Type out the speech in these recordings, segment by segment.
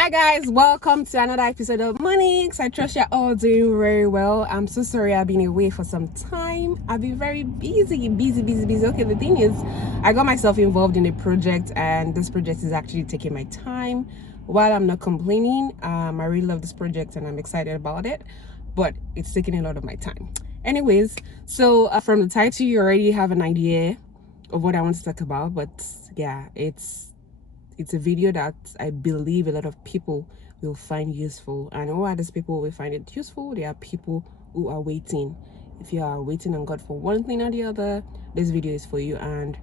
Hi guys, welcome to another episode of Money. I trust you're all doing very well. I'm so sorry I've been away for some time. I've been very busy. Okay, the thing is, I got myself involved in a project, and this project is actually taking my time. While I'm not complaining, I really love this project and I'm excited about it, but it's taking a lot of my time. Anyways, so from the title, you already have an idea of what I want to talk about, but yeah, it's a video that I believe a lot of people will find useful. And who are these people who will find it useful? They are people who are waiting. If you are waiting on God for one thing or the other, this video is for you. And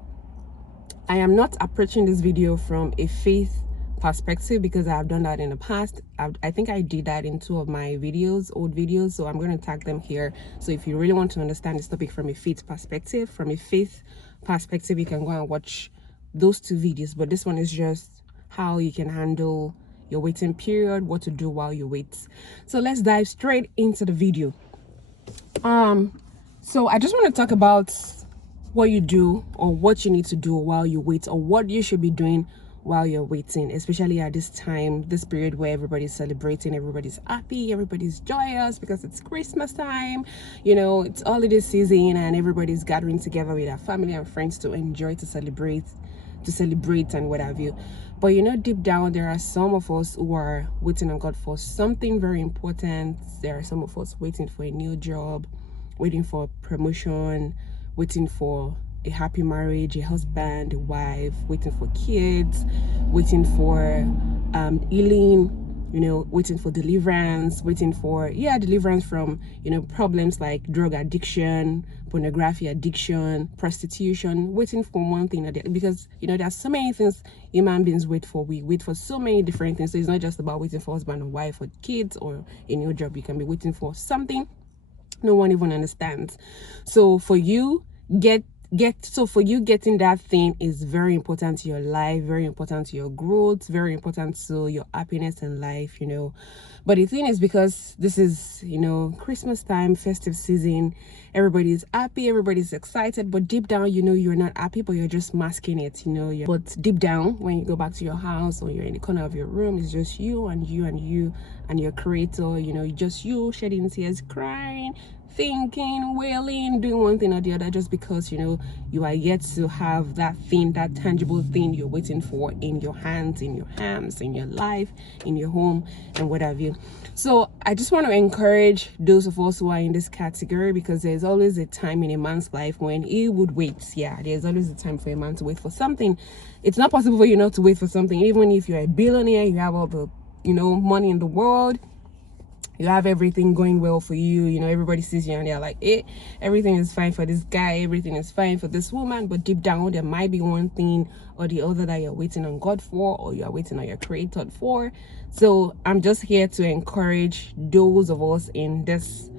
I am not approaching this video from a faith perspective because I've done that in the past. I think I did that in two of my videos, old videos, so I'm going to tag them here. So if you really want to understand this topic from a faith perspective, you can go and watch those two videos, but this one is just how you can handle your waiting period, what to do while you wait. So let's dive straight into the video. So I just want to talk about what you do or what you need to do while you wait, or what you should be doing while you're waiting, especially at this time, this period where everybody's celebrating, everybody's happy, everybody's joyous because it's Christmas time, you know, it's holiday season, and everybody's gathering together with their family and friends to enjoy, to celebrate and what have you. But you know, deep down there are some of us who are waiting on God for something very important. There are some of us waiting for a new job, waiting for promotion, waiting for a happy marriage, a husband, a wife, waiting for kids, waiting for healing, you know, waiting for deliverance, waiting for deliverance from, you know, problems like drug addiction, pornography addiction, prostitution, waiting for one thing or the other. Because, you know, there's so many things human beings wait for. We wait for so many different things. So it's not just about waiting for husband or wife or kids or a new job. You can be waiting for something no one even understands. So for you, getting that thing is very important to your life, very important to your growth, very important to your happiness in life, you know. But the thing is, because this is, you know, Christmas time, festive season, everybody's happy, everybody's excited, but deep down, you know, you're not happy, but you're just masking it, you know. But deep down, when you go back to your house or you're in the corner of your room, it's just you and your creator, you know, just you shedding tears, crying, thinking, wailing, doing one thing or the other, just because, you know, you are yet to have that thing, that tangible thing you're waiting for in your hands, in your hands, in your life, in your home, and what have you. So I just want to encourage those of us who are in this category, because there's always a time in a man's life when he would wait. Yeah, there's always a time for a man to wait for something. It's not possible for you not to wait for something. Even if you're a billionaire, you have all the, you know, money in the world, you have everything going well for you, you know, everybody sees you and they're like, everything is fine for this guy, everything is fine for this woman. But deep down, there might be one thing or the other that you're waiting on God for, or you're waiting on your creator for. So I'm just here to encourage those of us in this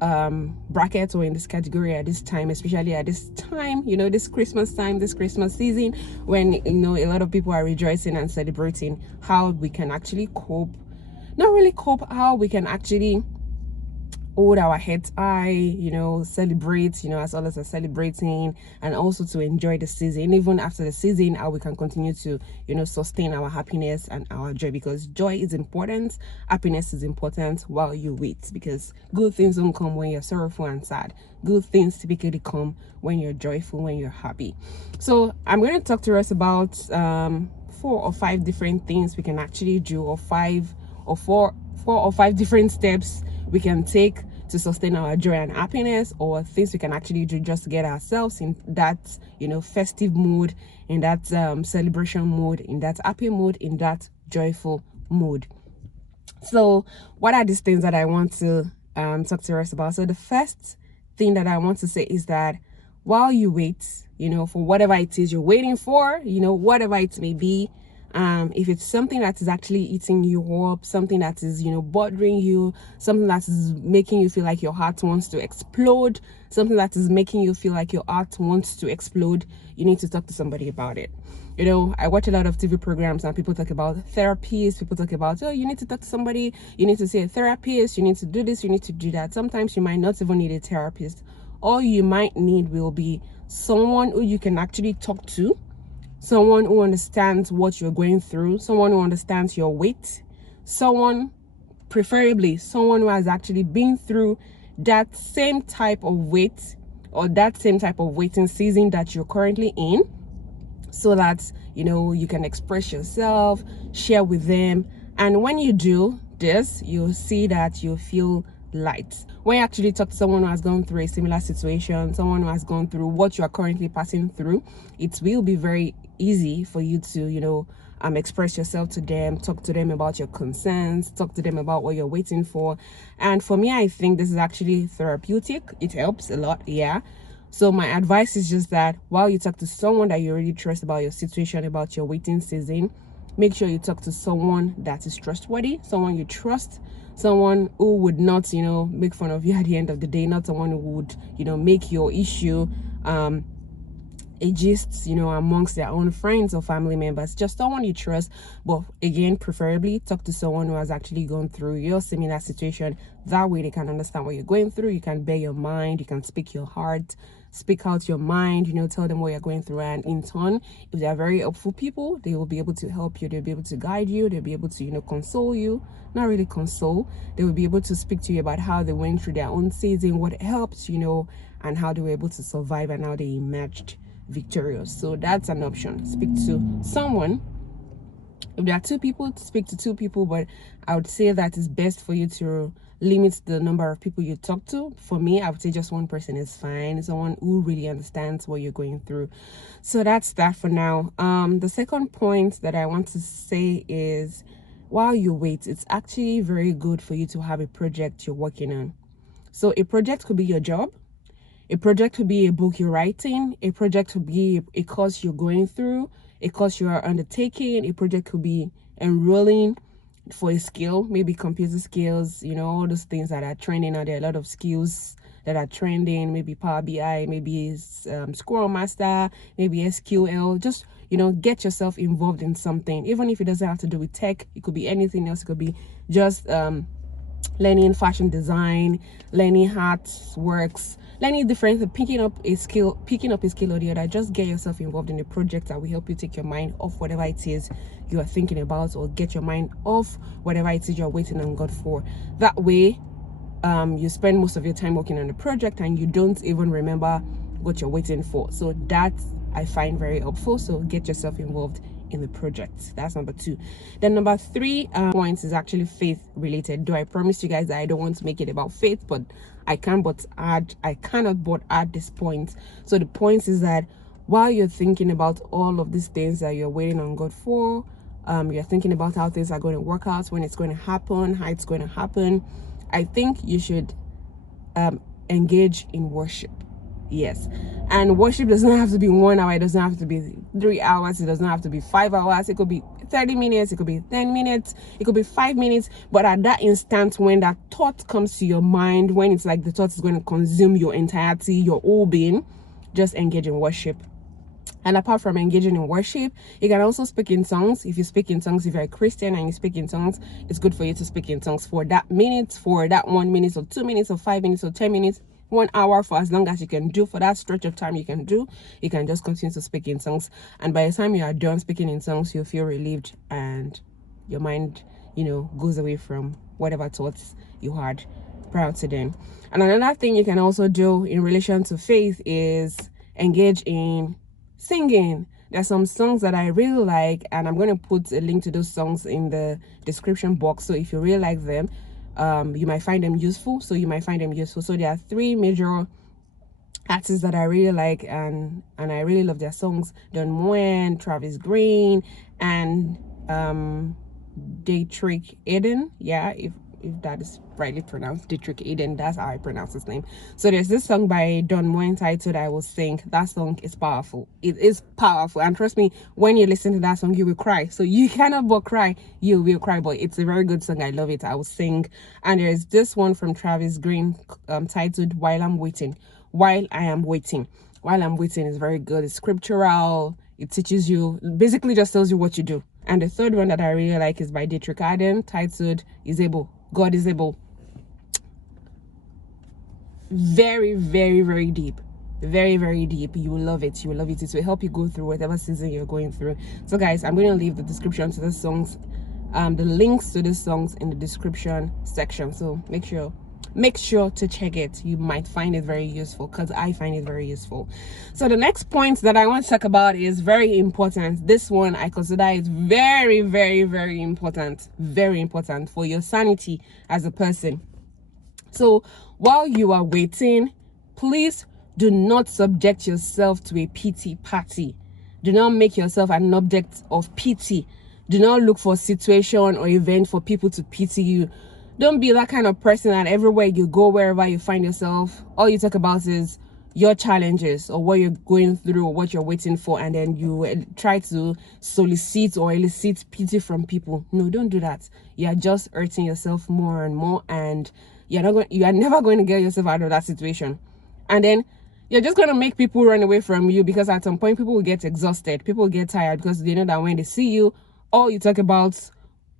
bracket or in this category at this time, especially at this time, you know, this Christmas time, this Christmas season, when, you know, a lot of people are rejoicing and celebrating, how we can actually how we can actually hold our heads high, you know, celebrate, you know, as well as celebrating, and also to enjoy the season. Even after the season, how we can continue to, you know, sustain our happiness and our joy, because joy is important, happiness is important while you wait, because good things don't come when you're sorrowful and sad. Good things typically come when you're joyful, when you're happy. So I'm going to talk to us about 4 or 5 different things we can actually do, or 4 or 5 different steps we can take to sustain our joy and happiness, or things we can actually do just to get ourselves in that, you know, festive mood, in that celebration mood, in that happy mood, in that joyful mood. So what are these things that I want to talk to us about? So the first thing that I want to say is that while you wait, you know, for whatever it is you're waiting for, you know, whatever it may be, if it's something that is actually eating you up, something that is, you know, bothering you, something that is making you feel like your heart wants to explode, something that is making you feel like your heart wants to explode, you need to talk to somebody about it. You know, I watch a lot of TV programs and people talk about therapies. People talk about, oh, you need to talk to somebody, you need to see a therapist, you need to do this, you need to do that. Sometimes you might not even need a therapist. All you might need will be someone who you can actually talk to, someone who understands what you're going through, someone who understands your weight, someone, preferably someone who has actually been through that same type of weight or that same type of waiting season that you're currently in, so that you can express yourself, share with them. And when you do this, you'll see that you feel light. When you actually talk to someone who has gone through a similar situation, someone who has gone through what you are currently passing through, it will be very easy for you to express yourself to them, talk to them about your concerns, talk to them about what you're waiting for. And for me, I think this is actually therapeutic. It helps a lot, yeah. So my advice is just that while you talk to someone that you really trust about your situation, about your waiting season, make sure you talk to someone that is trustworthy, someone you trust, someone who would not, make fun of you at the end of the day, not someone who would, make your issue a gist, amongst their own friends or family members. Just someone you trust. But again, preferably talk to someone who has actually gone through your similar situation. That way they can understand what you're going through. You can bear your mind, you can speak your heart, speak out your mind, tell them what you're going through. And in turn, if they are very helpful people, they will be able to help you. They'll be able to guide you. They'll be able to, console you. Not really console. They will be able to speak to you about how they went through their own season, what helped, and how they were able to survive and how they emerged victorious. So that's an option. Speak to someone. If there are two people, speak to two people, but I would say that it's best for you to limit the number of people you talk to. For me, I would say just one person is fine, someone who really understands what you're going through. So that's that for now. The second point that I want to say is, while you wait, it's actually very good for you to have a project you're working on. So a project could be your job. A project could be a book you're writing. A project could be a course you're going through, a course you are undertaking. A project could be enrolling for a skill, maybe computer skills, all those things that are trending now. There are a lot of skills that are trending, maybe Power BI, maybe Scrum Master, maybe SQL. Just, get yourself involved in something. Even if it doesn't have to do with tech, it could be anything else. It could be just learning fashion design, learning works, learning different, picking up a skill or the other. Just get yourself involved in a project that will help you take your mind off whatever it is you are thinking about, or get your mind off whatever it is you're waiting on God for. That way, you spend most of your time working on the project and you don't even remember what you're waiting for. So that I find very helpful. So get yourself involved in the project. That's number 2. Then number 3 points is actually faith related. Though I promised you guys that I don't want to make it about faith, but I cannot but add this point. So the point is that while you're thinking about all of these things that you're waiting on God for, you're thinking about how things are going to work out, when it's going to happen, how it's going to happen, I think you should engage in worship. Yes. And worship does not have to be 1 hour. It doesn't have to be 3 hours. It doesn't have to be 5 hours. It could be 30 minutes. It could be 10 minutes. It could be 5 minutes. But at that instant, when that thought comes to your mind, when it's like the thought is going to consume your entirety, your whole being, just engage in worship. And apart from engaging in worship, you can also speak in tongues. If you speak in tongues, if you're a Christian and you speak in tongues, it's good for you to speak in tongues for that minute, for that 1 minute or 2 minutes or 5 minutes or 10 minutes. 1 hour, for as long as you can do, for that stretch of time you can just continue to speak in tongues. And by the time you are done speaking in tongues, you'll feel relieved and your mind, goes away from whatever thoughts you had prior to then. And another thing you can also do in relation to faith is engage in singing. There's some songs that I really like, and I'm going to put a link to those songs in the description box. So if you really like them, you might find them useful. So there are 3 major artists that I really like, and I really love their songs: Don Moen, Travis Green, and Dietrich Eden. Yeah, if that is rightly pronounced, Dietrich Eden, that's how I pronounce his name. So there's this song by Don Moen titled I Will Sing. That song is powerful. It is powerful, and trust me, when you listen to that song, you will cry. So you cannot but cry, you will cry. But it's a very good song. I love it. I will sing. And there's this one from Travis Green titled While I'm Waiting. While I am waiting. While I'm waiting is very good. It's scriptural. It teaches you, basically just tells you what you do. And the third one that I really like is by Dietrich Eden titled Is Able. God is able. Very, very, very deep. Very, very deep. You will love it. You will love it. It will help you go through whatever season you're going through. So guys, I'm going to leave the description to the songs, the links to the songs in the description section. So make sure to check it. You might find it very useful, because I find it very useful. So the next point that I want to talk about is very important. This one I consider is very, very, very important for your sanity as a person. So while you are waiting, please do not subject yourself to a pity party. Do not make yourself an object of pity. Do not look for a situation or event for people to pity you. Don't be that kind of person that everywhere you go, wherever you find yourself, all you talk about is your challenges or what you're going through or what you're waiting for, and then you try to solicit or elicit pity from people. No, don't do that. You're just hurting yourself more and more, and you are never going to get yourself out of that situation. And then you're just going to make people run away from you, because at some point people will get exhausted, people will get tired, because they know that when they see you, all you talk about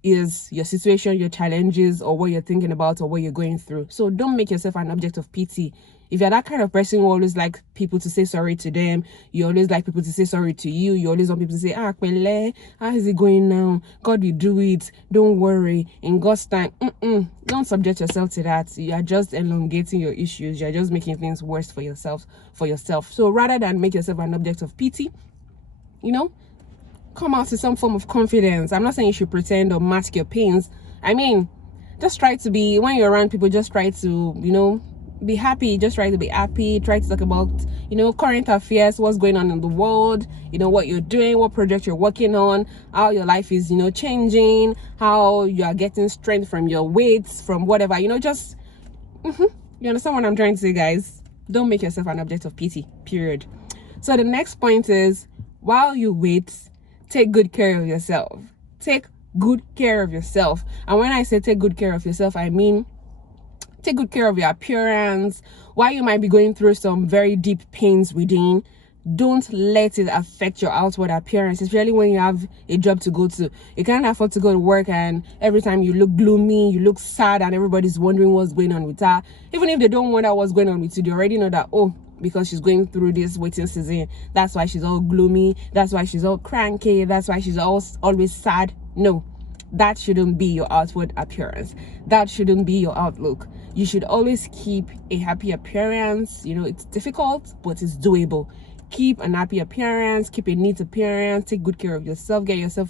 is your situation, your challenges, or what you're thinking about, or what you're going through. So don't make yourself an object of pity. If you're that kind of person who always like people to say sorry to them, you always like people to say sorry to you, you always want people to say, Kwele, how is it going now? God will do it. Don't worry. In God's time. Don't subject yourself to that. You are just elongating your issues. You're just making things worse for yourself. So rather than make yourself an object of pity, come out with some form of confidence. I'm not saying you should pretend or mask your pains. I mean, just try to be, when you're around people, just try to, be happy. Just try to be happy. Try to talk about, current affairs, what's going on in the world, what you're doing, what project you're working on, how your life is, changing, how you are getting strength from your weights, from whatever, just, you understand what I'm trying to say, guys? Don't make yourself an object of pity, period. So the next point is, while you wait, take good care of yourself. Take good care of yourself. And when I say take good care of yourself, I mean take good care of your appearance. While you might be going through some very deep pains within, don't let it affect your outward appearance, especially when you have a job to go to. You can't afford to go to work and every time you look gloomy, you look sad, and everybody's wondering what's going on with her. Even if they don't wonder what's going on with you, they already know that, because she's going through this waiting season, that's why she's all gloomy, that's why she's all cranky, that's why she's always sad. No, that shouldn't be your outward appearance. That shouldn't be your outlook. You should always keep a happy appearance. It's difficult, but it's doable. Keep an happy appearance, keep a neat appearance, take good care of yourself, get yourself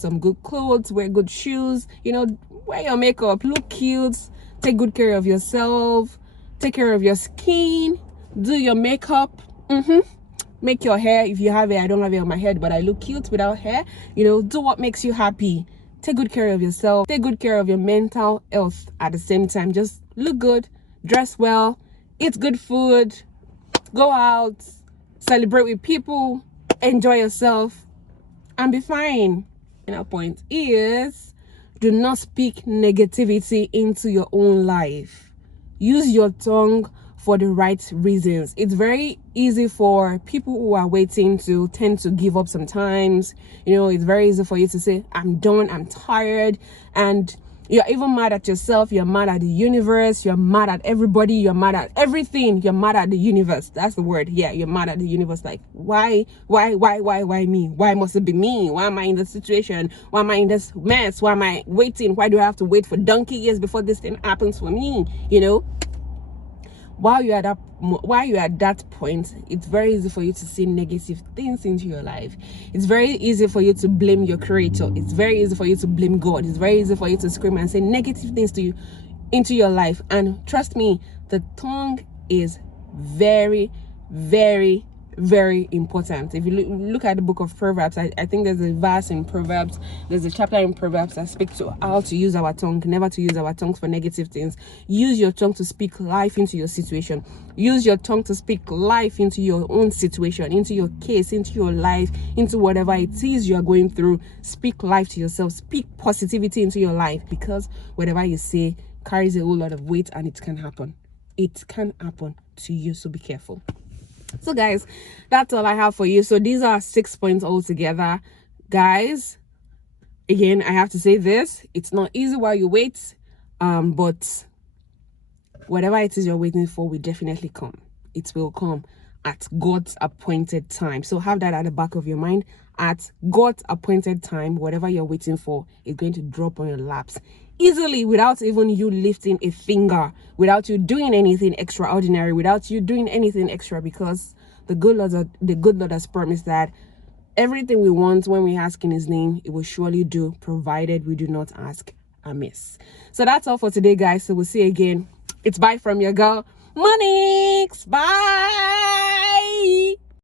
some good clothes, wear good shoes, wear your makeup, look cute, take good care of yourself, take care of your skin, do your makeup, make your hair. If you have it, I don't have it on my head, but I look cute without hair. Do what makes you happy. Take good care of yourself, take good care of your mental health at the same time. Just look good, dress well, eat good food, go out, celebrate with people, enjoy yourself, and be fine. Another point is, do not speak negativity into your own life. Use your tongue for the right reasons. It's very easy for people who are waiting to tend to give up sometimes. It's very easy for you to say, I'm done, I'm tired, and you're even mad at yourself, you're mad at the universe, you're mad at everybody, you're mad at everything, you're mad at the universe. That's the word. Yeah, you're mad at the universe. Like, why me? Why must it be me? Why am I in this situation? Why am I in this mess? Why am I waiting? Why do I have to wait for donkey years before this thing happens for me? While you're at that point, it's very easy for you to see negative things into your life. It's very easy for you to blame your creator. It's very easy for you to blame God. It's very easy for you to scream and say negative things to you into your life. And trust me, the tongue is very, very, very important. If you look at the book of Proverbs, I think there's a verse in Proverbs, there's a chapter in Proverbs that speaks to how to use our tongue, never to use our tongues for negative things. Use your tongue to speak life into your situation. Use your tongue to speak life into your own situation, into your case, into your life, into whatever it is you are going through. Speak life to yourself. Speak positivity into your life, because whatever you say carries a whole lot of weight, and it can happen. It can happen to you, so be careful. So guys, that's all I have for you. So these are 6 points altogether, guys. Again, I have to say this, it's not easy while you wait, but whatever it is you're waiting for will definitely come. it will come at God's appointed time. So have that at the back of your mind. At God's appointed time, whatever you're waiting for is going to drop on your laps easily, without even you lifting a finger, without you doing anything extraordinary, without you doing anything extra, because the good Lord has promised that everything we want when we ask in his name, it will surely do, provided we do not ask amiss. So that's all for today, guys. So we'll see you again. It's bye from your girl, Monix. Bye.